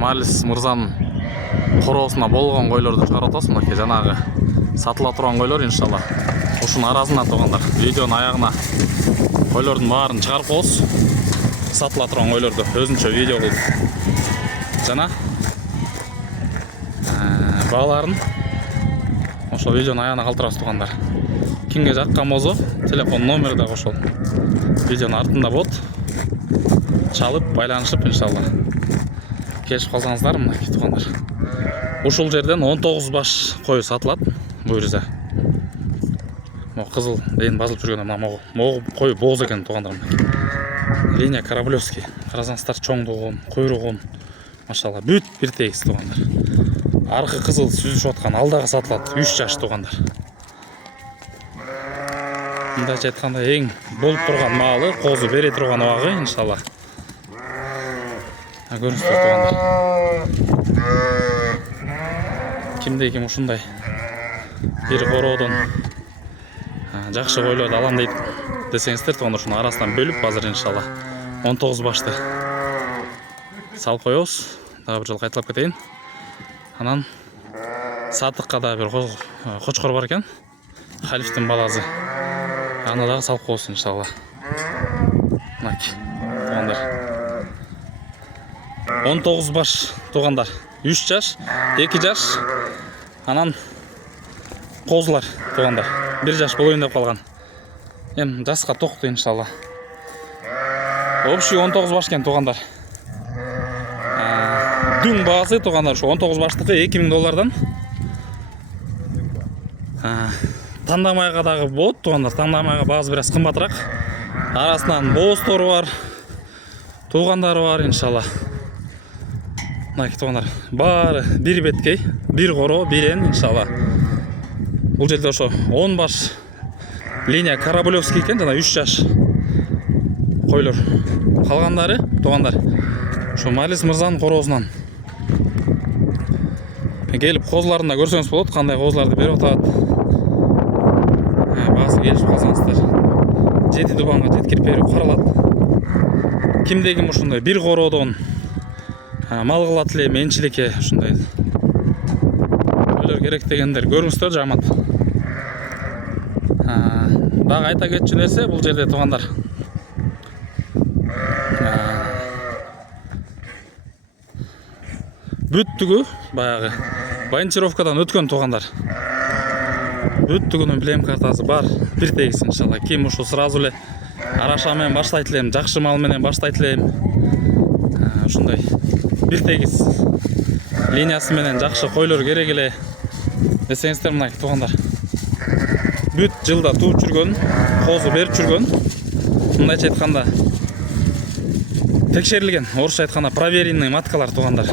Малис мырзанын короосуна болгон койлорду чыгарып атабыз. Мынакей жанагы сатыла турган койлор иншалла. Ушунун арасына тугандар. Видеонун аягына койлордун баарын чыгарып коебуз. Сатыла турган койлорду өзүнчө видео кылып. Жана бааларын ошол видеонун аягына калтырабыз тугандар. Кимге жаккан болсо, телефон номери да ошол видеонун артында болот. Чалып, байланышып иншалла. Келип калсаңыздар, мынакей тугандар. Ушул жерден 19 баш кою сатылат буйруза. Могу кызыл ээн басылып жүргөн могу кою бооз экен тугандар. Линия Кораблевский. Карасаңыздар чоңдугун, куйругун, машалла бүт бир тегиз тугандар. Аркы кызыл сүзүшүп аткан алдагы сатылат 3 жаш тугандар. Мындайча айтканда эң болуп турган маалы, козу бере турган убагы иншалла. Көрүңүздөр тугандар. Кимде ким ушундай бир короодон жакшы койлорду алам дейт десеңиздер тугандар, ушунун арасынан бөлүп азыр иншалла 19 башты салып коебуз. Дагы бир жолу кайталап кетейин. Анан сатыкка да бир кочкор бар экен. Халифтин баласы. Аны дагы салып коебуз иншалла. Мынакей тугандар. 19 баш тугандар. 3 жаш, 2 жаш. Анан козулар тугандар. 1 жаш болоюн деп калган. Эми жаска токту иншалла. Общий 19 баш экен тугандар. Дүң баасы тугандар, ошо 19 баштыкы $2000. Тандамайга дагы болот тугандар. Тандамайга баасы бир аз кымбатыраак. Арасынан боозтору бар, туугандары бар иншалла. Мынакей тугандар, баары бир беткей, бир коро, бир эн иншалла. Бул жерде ошо 10 баш линия Кораблевский экен, жана 3 жаш койлор. Калгандары тугандар ошо Малис мырзанын короосунан келип козуларын да көрсөңүз болот, кандай козуларды берип атат. Баасы келип калсаңыздар 7 дубанга жеткирип берип каралат. Кимде ким ушундай бир короодон мал кылат эле, менчиликке ушундай койлор керек дегендер көрүңүздөр жамат. Дагы айта кетчү нерсе бул жерде тугандар. Бүттүгү баягы банчировкадан өткөн тугандар. Бүттүгүнүн билем картасы бар, бир тегиз иншалла. Ким ушу сразу эле араша менен баштайт элем, жакшы мал менен баштайт элем. Ушундай бир тегиз линиясы менен жакшы койлор керек эле десеңиздер, мынакей тугандар. Бүт жылда тууп жүргөн, козу берип жүргөн. Мындайча айтканда текшерилген, орусча айтканда проверенный маткалар тугандар.